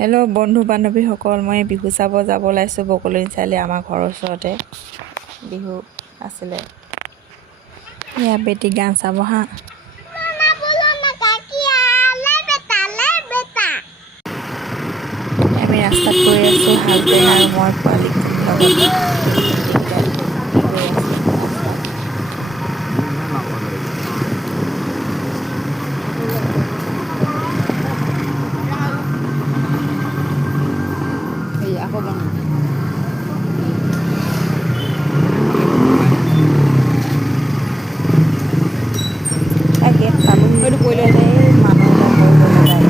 Hello' বন্ধু বান্ধৱীসকল, মই বিহু চাব যাব ওলাইছোঁ বকলনি চাৰিআলি। আমাৰ ঘৰৰ ওচৰতে বিহু আছিলে। এয়া বেটি গান চাব হা। আমি ৰাস্তাত গৈ আছোঁ, হাজবেণ্ড আৰু মই পোৱালীখিনিৰ লগত গৈ আছোঁ ৰাস্তাত। গেট পালোহি, মানুহ এটা পৰি গ'ল গাড়ী।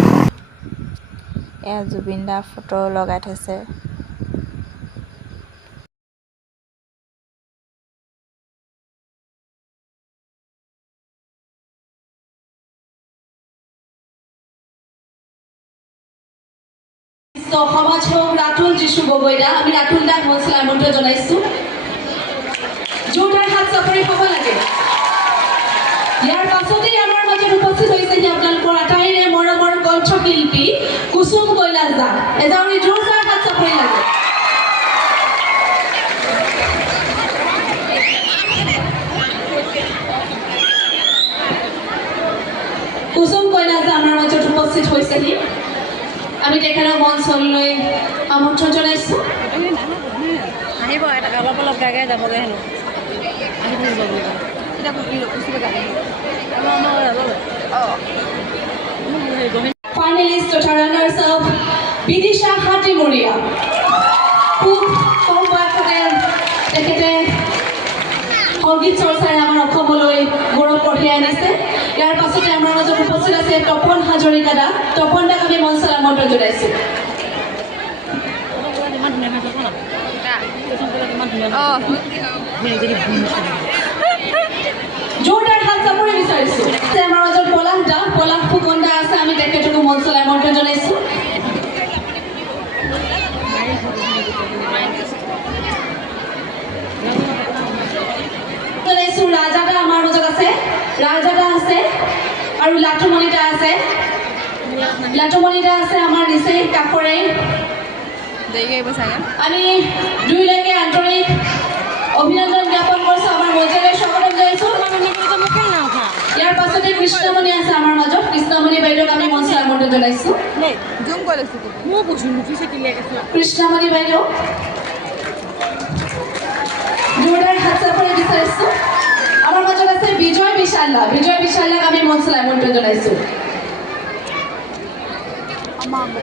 এয়া জুবিন দাৰ ফটো লগাই থৈছে। সমাজ হোক ৰাতুল যিশু গগৈদা, আমি ৰাতুল দাক মঞ্চলৈ আমন্ত্ৰণ জনাইছোঁ। জোৰদাৰ হাত চাপৰি হ'ব লাগে। ইয়াৰ পাছতেই আমাৰ মাজত উপস্থিত হৈছেহি আপোনালোকৰ আটাইৰে মৰমৰ কণ্ঠশিল্পী কুসুম কৈলাশ দা। এজাউৰি জোৰদাৰ হাত চাপৰি লাগে। কুসুম কৈলাশ দা আমাৰ মাজত উপস্থিত হৈছেহি। আমি তেখেতক মঞ্চলৈ আমন্ত্ৰণ জনাইছোঁ। আহিব অলপ অলপ গাই যাবগৈ হেনো। Finalists তথা runners up বিদিশা হাতীমৰীয়া। খুব কম বয়সতে তেখেতে সংগীত চৰ্চাৰে আমাৰ অসমলৈ গৌৰৱ কঢ়িয়াই আনিছে। ইয়াৰ পাছতে আমাৰ মাজত উপস্থিত আছে তপন হাজৰিকা দা। তপন দাক আমি মঞ্চলৈ আমন্ত্ৰণ জনাইছোঁ। জোৰদাৰ হাত চাপৰি বিচাৰিছোঁ। আমাৰ মাজত পলাশ দা, পলাশ ফুকন দা আছে, আমি তেখেতকো মঞ্চলৈ আমন্ত্ৰণ জনাইছোঁ। ৰাজা দা আমাৰ মাজত আছে, ৰাজা দা আছে আৰু লাটুমণি দা আছে। লাটুমণি দা আছে আমাৰ নিচেই কাষৰে। আমি দুয়োলৈকে আন্তৰিক অভিনন্দন জ্ঞাপন কৰিছোঁ, আমাৰ মঞ্চলৈ স্বাগতম জনাইছোঁ। ইয়াৰ পাছতে কৃষ্ণমণি আছে আমাৰ মাজত। কৃষ্ণমণি বাইদেউক আমি মঞ্চলৈ আমন্ত্ৰণ জনাইছোঁ। কৃষ্ণমণি বাইদেউ জোৰদাৰ হাত চাপৰি বিচাৰিছোঁ। আমাৰ মাজত আছে বিজয় বিশাল দা। বিজয় বিশাল দাক আমি মঞ্চলৈ আমন্ত্ৰণ জনাইছোঁ।